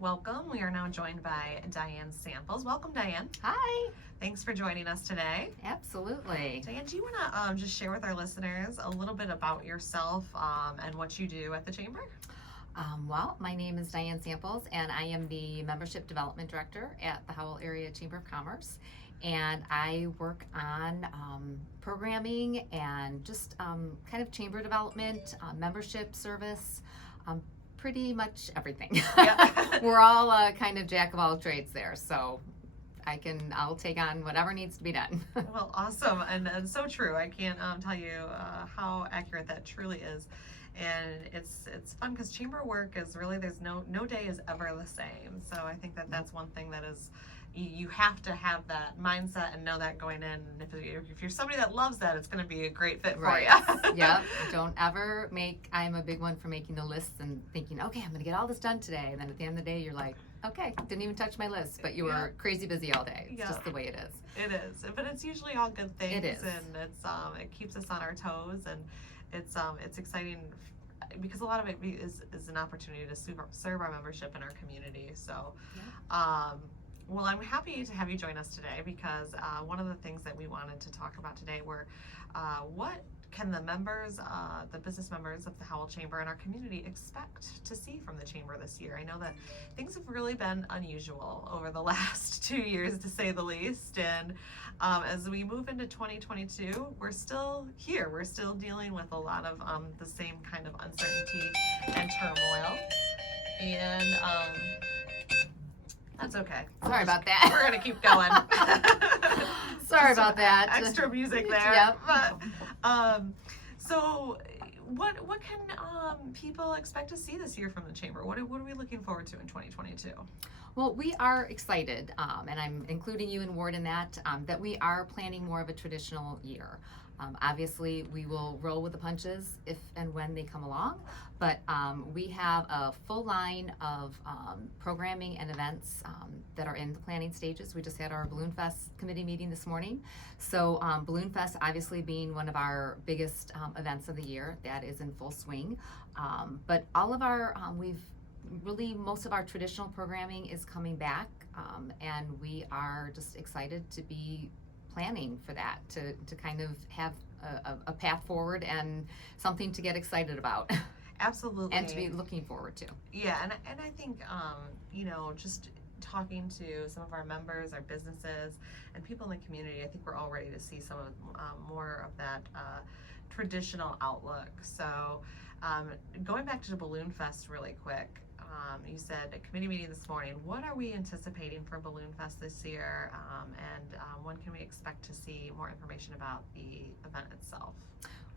Welcome. We are now joined by Dianne Samples. Welcome, Dianne. Hi. Thanks for joining us today. Absolutely. Dianne, do you want to just share with our listeners a little bit about yourself and what you do at the Chamber? Well, my name is Dianne Samples, and I am the Membership Development Director at the Howell Area Chamber of Commerce. And I work on programming and just kind of chamber development, membership service, pretty much everything. Yeah. We're all kind of jack of all trades there, so I'll take on whatever needs to be done. Well, awesome, and so true. I can't tell you how accurate that truly is. And it's fun because chamber work is really, there's no day is ever the same. So I think that's one thing that is, you have to have that mindset and know that going in. And if you're somebody that loves that, it's going to be a great fit for you. Yep. Don't ever I'm a big one for making the lists and thinking, okay, I'm going to get all this done today. And then at the end of the day, you're like, okay, didn't even touch my list, but you were crazy busy all day. It's just the way it is. It is, but it's usually all good things. It is. And it keeps us on our toes, and it's exciting because a lot of it is an opportunity to serve our membership in our community. So, well, I'm happy to have you join us today because one of the things that we wanted to talk about today were what can the members, the business members of the Howell Chamber and our community expect to see from the Chamber this year? I know that things have really been unusual over the last 2 years, to say the least. And as we move into 2022, we're still here. We're still dealing with a lot of the same kind of uncertainty and turmoil. And that's okay. Sorry about that. We're gonna keep going. Sorry about that. Extra music there. Yep. But, so what can people expect to see this year from the Chamber? What are we looking forward to in 2022? Well, we are excited, and I'm including you and Ward in that we are planning more of a traditional year. Obviously, we will roll with the punches if and when they come along, but we have a full line of programming and events that are in the planning stages. We just had our Balloon Fest committee meeting this morning. So Balloon Fest obviously being one of our biggest events of the year, that is in full swing. But all of our, most of our traditional programming is coming back, and we are just excited to be planning for that, to kind of have a path forward and something to get excited about. Absolutely. And to be looking forward to. Yeah, and I think, just talking to some of our members, our businesses, and people in the community, I think we're all ready to see some of more of that traditional outlook. So going back to the Balloon Fest really quick, you said a committee meeting this morning. What are we anticipating for Balloon Fest this year, and when can we expect to see more information about the event itself?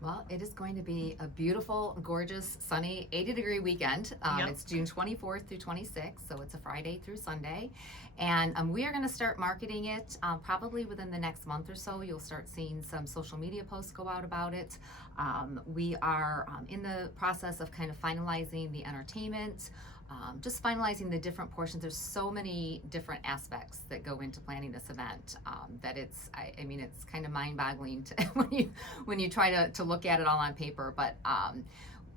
Well, it is going to be a beautiful, gorgeous, sunny, 80-degree weekend. It's June 24th through 26th, so it's a Friday through Sunday. And we are going to start marketing it probably within the next month or so. You'll start seeing some social media posts go out about it. We are in the process of kind of finalizing the entertainment, just finalizing the different portions. There's so many different aspects that go into planning this event that it's kind of mind-boggling when you try to look at it all on paper. But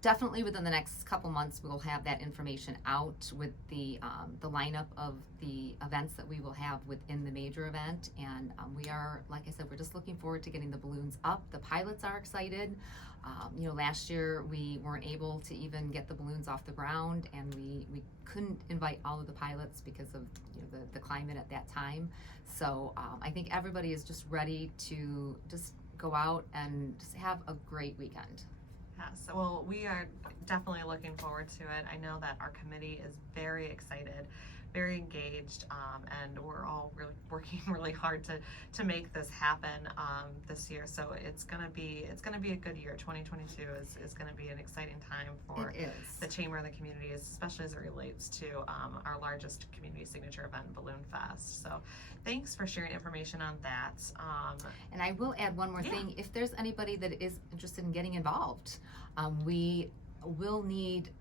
definitely within the next couple months, we'll have that information out with the lineup of the events that we will have within the major event. And we are, like I said, we're just looking forward to getting the balloons up. The pilots are excited. Last year we weren't able to even get the balloons off the ground, and we couldn't invite all of the pilots because of the climate at that time. So I think everybody is just ready to just go out and just have a great weekend. Yes, well, we are definitely looking forward to it. I know that our committee is very excited, very engaged, and we're all really working really hard to make this happen this year. So it's gonna be a good year. 2022 is gonna be an exciting time for the Chamber and the community, especially as it relates to our largest community signature event, Balloon Fest. So thanks for sharing information on that. And I will add one more thing. If there's anybody that is interested in getting involved, we will need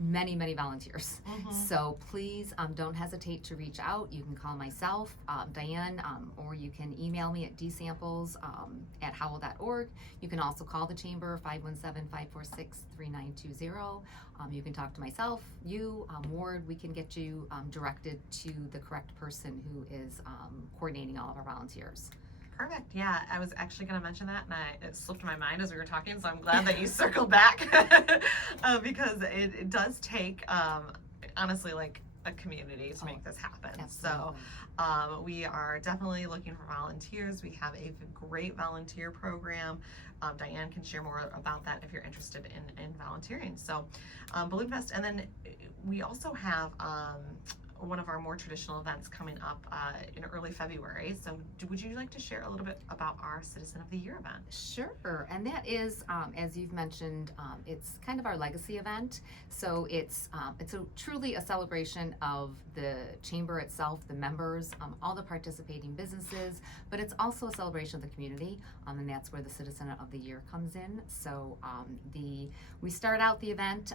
many, many volunteers. Mhm. So please don't hesitate to reach out. You can call myself, Dianne, or you can email me at dsamples@howell.org. You can also call the Chamber, 517-546-3920. You can talk to myself, Ward. We can get you directed to the correct person who is coordinating all of our volunteers. Perfect. Yeah, I was actually going to mention that, and it slipped my mind as we were talking. So I'm glad that you circled back because it does take, honestly, like a community to make this happen. Absolutely. So we are definitely looking for volunteers. We have a great volunteer program. Dianne can share more about that if you're interested in volunteering. So Balloon Fest, and then we also have one of our more traditional events coming up in early February. So would you like to share a little bit about our Citizen of the Year event? Sure, and that is, as you've mentioned, it's kind of our legacy event. So it's truly a celebration of the Chamber itself, the members, all the participating businesses, but it's also a celebration of the community, and that's where the Citizen of the Year comes in. So we start out the event,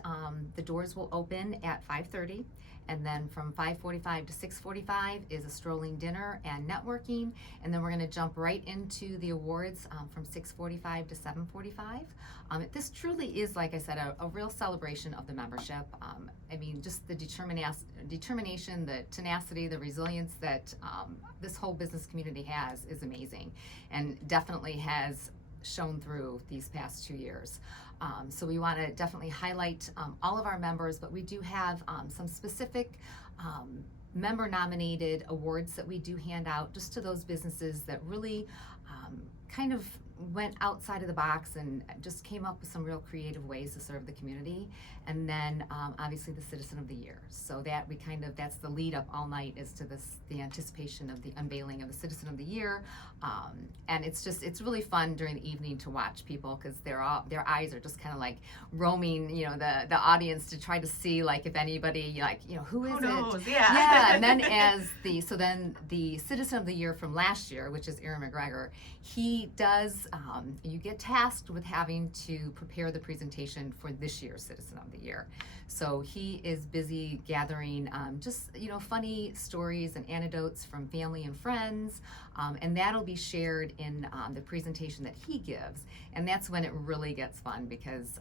the doors will open at 5:30. And then from 5:45 to 6:45 is a strolling dinner and networking. And then we're going to jump right into the awards from 6:45 to 7:45. This truly is, like I said, a real celebration of the membership. I mean, just the determination, the tenacity, the resilience that this whole business community has is amazing, and definitely has shown through these past 2 years. So we want to definitely highlight all of our members, but we do have some specific member nominated awards that we do hand out just to those businesses that really kind of went outside of the box and just came up with some real creative ways to serve the community. And then obviously the Citizen of the Year. So that that's the lead up all night is to the anticipation of the unveiling of the Citizen of the Year. And it's really fun during the evening to watch people, because their eyes are just kind of like roaming, the audience, to try to see like if anybody, like, who is knows? it? Yeah. Yeah. And then then the Citizen of the Year from last year, which is Aaron McGregor, he does, you get tasked with having to prepare the presentation for this year's Citizen of the Year. So he is busy gathering just, funny stories and anecdotes from family and friends, and that'll be shared in the presentation that he gives. And that's when it really gets fun, because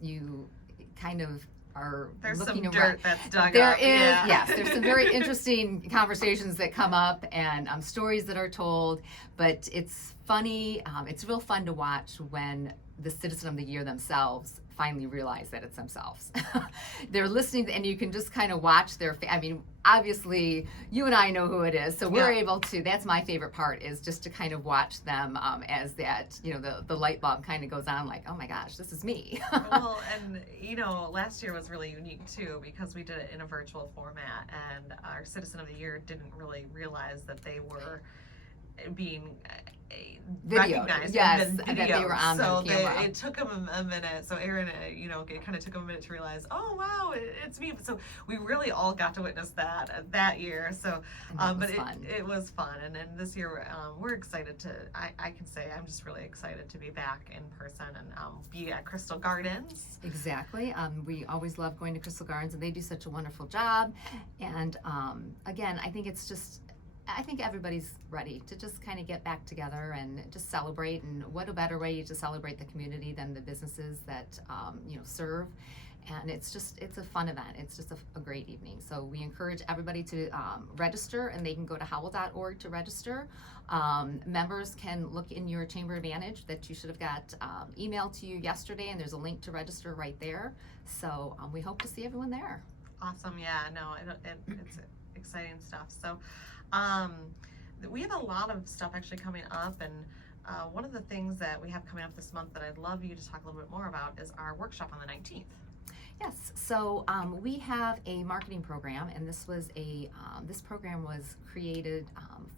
you kind of are There's looking some around. dirt that's dug There up. is, Yeah. yes, there's some very interesting conversations that come up, and stories that are told, but it's funny. It's real fun to watch when the Citizen of the Year themselves finally realize that it's themselves. They're listening, and you can just kind of watch obviously you and I know who it is, so we're able to, that's my favorite part, is just to kind of watch them as that, the light bulb kind of goes on, like, oh my gosh, this is me. Well, and last year was really unique too, because we did it in a virtual format, and our Citizen of the Year didn't really realize that they were being recognized. Yes, and that they were on so the camera. It took them a minute. So Aaron, it kind of took them a minute to realize, oh wow, it's me. So we really all got to witness that year. So, but it was fun. And then this year, we're excited to. I can say I'm just really excited to be back in person and be at Crystal Gardens. Exactly. We always love going to Crystal Gardens, and they do such a wonderful job. And again, I think everybody's ready to just kind of get back together and just celebrate. And what a better way to celebrate the community than the businesses that serve. And it's a fun event. It's just a great evening. So we encourage everybody to register, and they can go to howell.org to register. Members can look in your Chamber Advantage that you should have got emailed to you yesterday, and there's a link to register right there. So we hope to see everyone there. Awesome. Yeah, no, it's exciting stuff. So we have a lot of stuff actually coming up, and one of the things that we have coming up this month that I'd love you to talk a little bit more about is our workshop on the 19th. Yes, so we have a marketing program, and this program was created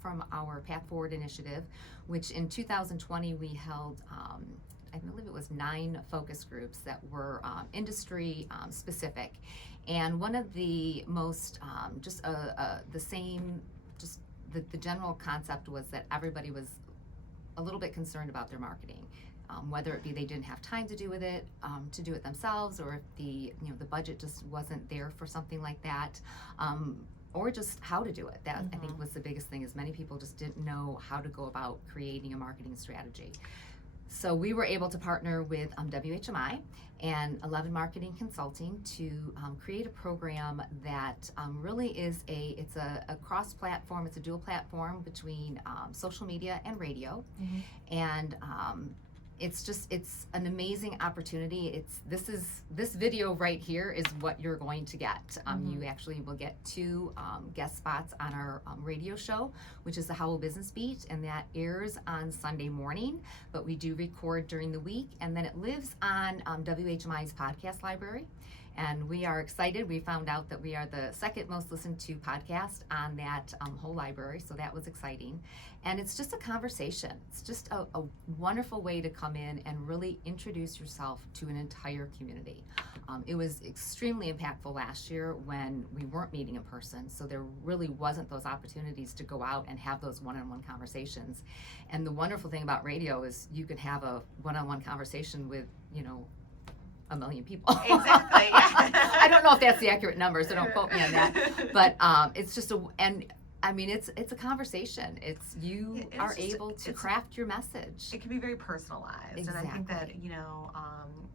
from our Path Forward initiative, which in 2020 we held, I believe it was 9 focus groups that were industry specific, and one of the most the general concept was that everybody was a little bit concerned about their marketing. whether it be they didn't have time to do it themselves, or if the budget just wasn't there for something like that, or just how to do it. That I think was the biggest thing, is many people just didn't know how to go about creating a marketing strategy. So we were able to partner with WHMI and 11 Marketing Consulting to create a program that really is it's a cross-platform, it's a dual platform between social media and radio. And it's an amazing opportunity. This video right here is what you're going to get. You actually will get 2 guest spots on our radio show, which is the Howell Business Beat, and that airs on Sunday morning, but we do record during the week, and then it lives on WHMI's podcast library. And we are excited. We found out that we are the second most listened to podcast on that whole library, so that was exciting. And it's just a conversation. It's just a wonderful way to come in and really introduce yourself to an entire community. It was extremely impactful last year when we weren't meeting in person, so there really wasn't those opportunities to go out and have those one-on-one conversations. And the wonderful thing about radio is you can have a one-on-one conversation with, 1 million people. Exactly. Yeah. I don't know if that's the accurate number, so don't quote me on that. But it's just it's a conversation. It's are able to craft your message. It can be very personalized. Exactly. And I think that,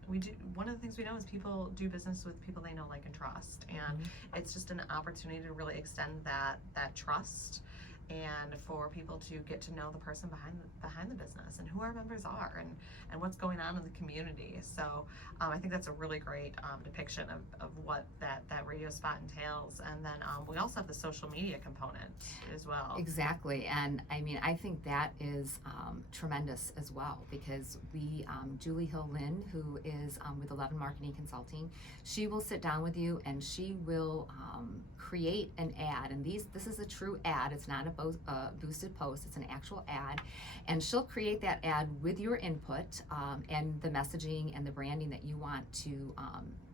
we do, one of the things we know is people do business with people they know, like, and trust. And it's just an opportunity to really extend that trust, and for people to get to know the person behind the business and who our members are and what's going on in the community. So I think that's a really great depiction of what that radio spot entails. And then we also have the social media component as well. Exactly. And I think that is tremendous as well, because we, Julie Hill-Lynn, who is with 11 Marketing Consulting, she will sit down with you and she will create an ad. And this is a true ad. It's not a boosted post. It's an actual ad. And she'll create that ad with your input and the messaging and the branding that you want to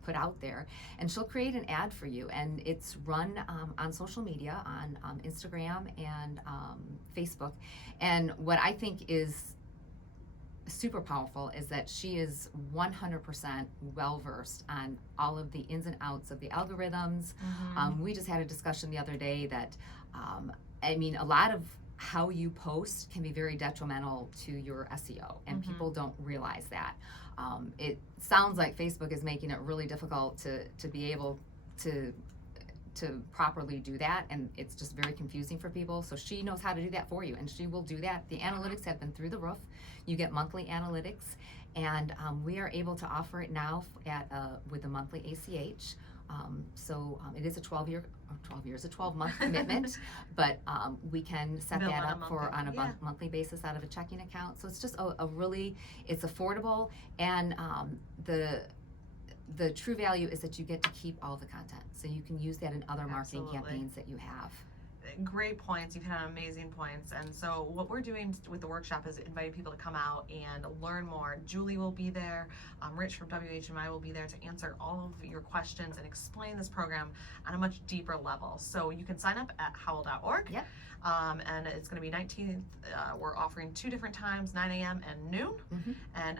put out there. And she'll create an ad for you. And it's run on social media, on Instagram and Facebook. And what I think is super powerful is that she is 100% well-versed on all of the ins and outs of the algorithms. We just had a discussion the other day that a lot of how you post can be very detrimental to your SEO, and people don't realize that. It sounds like Facebook is making it really difficult to be able to properly do that, and it's just very confusing for people. So she knows how to do that for you, and she will do that. The analytics have been through the roof. You get monthly analytics, and we are able to offer it now with the monthly ACH. It is a 12-month commitment, but we can set that up on a monthly basis out of a checking account. So it's just it's affordable, and the true value is that you get to keep all the content, so you can use that in other marketing campaigns that you have. Great points. You've hit on amazing points. And so what we're doing with the workshop is inviting people to come out and learn more. Julie will be there. Rich from WHMI will be there to answer all of your questions and explain this program on a much deeper level. So you can sign up at howell.org. Yep. And it's going to be 19th. We're offering 2 different times, 9 a.m. and noon. And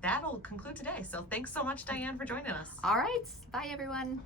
that'll conclude today. So thanks so much, Dianne, for joining us. All right. Bye, everyone.